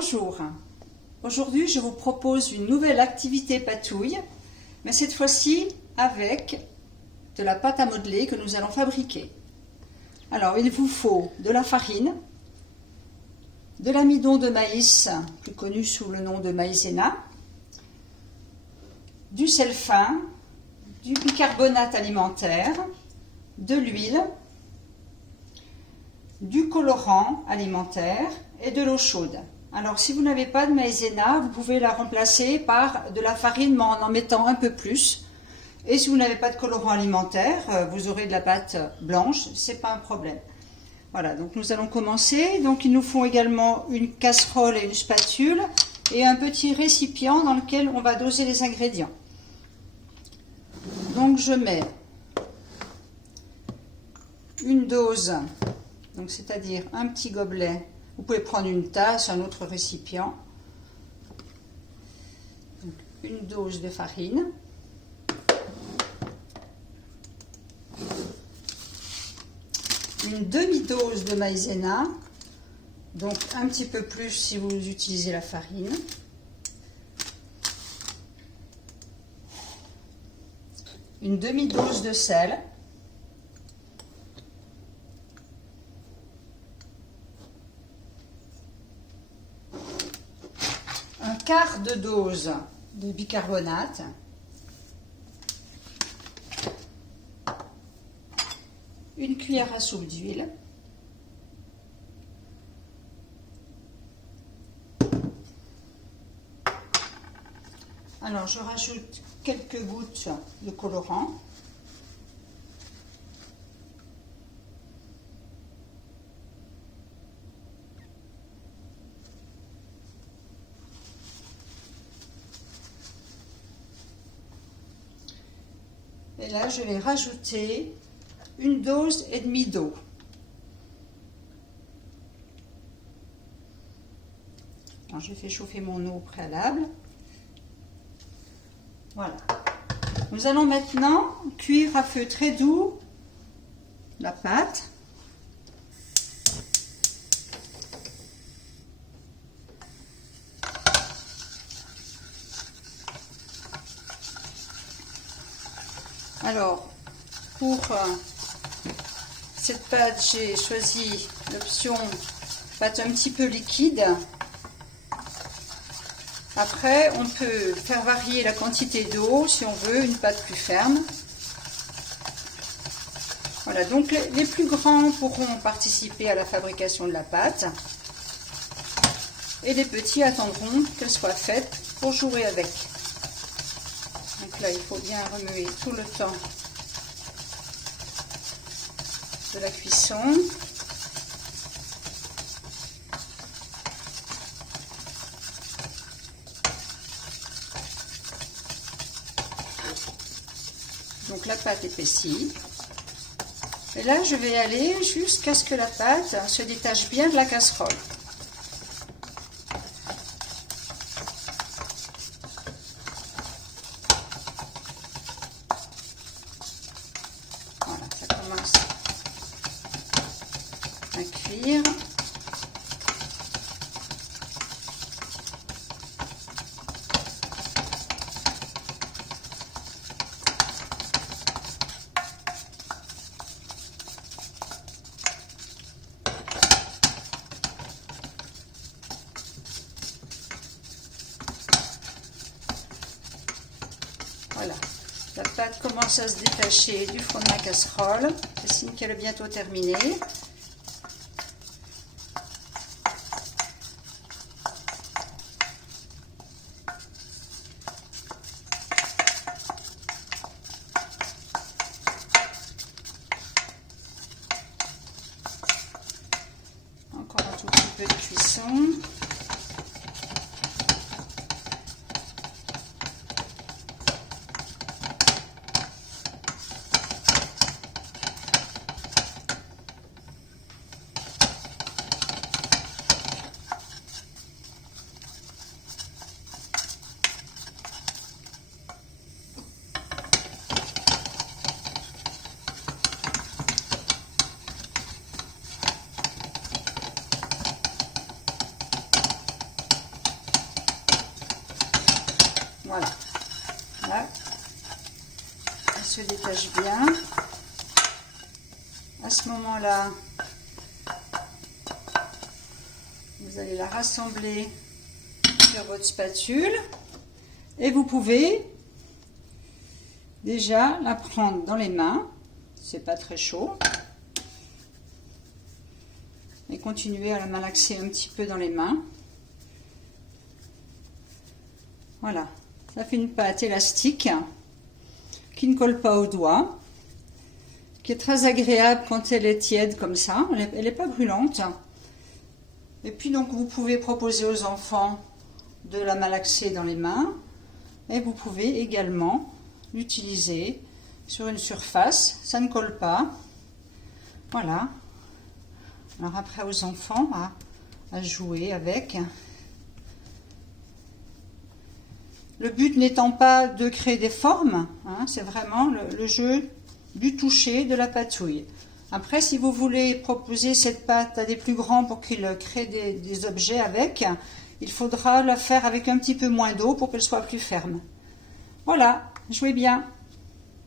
Bonjour, aujourd'hui je vous propose une nouvelle activité patouille, mais cette fois-ci avec de la pâte à modeler que nous allons fabriquer. Alors il vous faut de la farine, de l'amidon de maïs, plus connu sous le nom de maïzena, du sel fin, du bicarbonate alimentaire, de l'huile, du colorant alimentaire et de l'eau chaude. Alors si vous n'avez pas de maïzena, vous pouvez la remplacer par de la farine mais en mettant un peu plus. Et si vous n'avez pas de colorant alimentaire, vous aurez de la pâte blanche, c'est pas un problème. Voilà, donc nous allons commencer. Donc il nous faut également une casserole et une spatule et un petit récipient dans lequel on va doser les ingrédients. Donc je mets une dose, donc c'est-à-dire un petit gobelet. Vous pouvez prendre une tasse, un autre récipient. Donc, une dose de farine. Une demi-dose de maïzena, donc un petit peu plus si vous utilisez la farine. Une demi-dose de sel. Un quart de dose de bicarbonate. Une cuillère à soupe d'huile. Alors je rajoute quelques gouttes de colorant. Et là, je vais rajouter une dose et demie d'eau. Alors, je fais chauffer mon eau au préalable. Voilà. Nous allons maintenant cuire à feu très doux la pâte. Alors, pour cette pâte, j'ai choisi l'option pâte un petit peu liquide. Après, on peut faire varier la quantité d'eau si on veut une pâte plus ferme. Voilà, donc les plus grands pourront participer à la fabrication de la pâte. Et les petits attendront qu'elle soit faite pour jouer avec. Donc là, il faut bien remuer tout le temps de la cuisson. Donc la pâte épaissit. Et là, je vais aller jusqu'à ce que la pâte se détache bien de la casserole. Voilà, ça commence à cuire. Voilà, la pâte commence à se détacher du fond de la casserole, c'est signe qu'elle est bientôt terminée. Encore un tout petit peu de cuisson. Voilà. Là, elle se détache bien. À ce moment-là, vous allez la rassembler sur votre spatule et vous pouvez déjà la prendre dans les mains, c'est pas très chaud, et continuer à la malaxer un petit peu dans les mains. Voilà, ça fait une pâte élastique qui ne colle pas aux doigts, qui est très agréable quand elle est tiède comme ça, elle n'est pas brûlante. Et puis donc vous pouvez proposer aux enfants de la malaxer dans les mains, et vous pouvez également l'utiliser sur une surface, ça ne colle pas. Voilà. Alors après aux enfants à jouer avec. Le but n'étant pas de créer des formes, hein, c'est vraiment le jeu du toucher, de la patouille. Après, si vous voulez proposer cette pâte à des plus grands pour qu'ils créent des objets avec, il faudra la faire avec un petit peu moins d'eau pour qu'elle soit plus ferme. Voilà, jouez bien.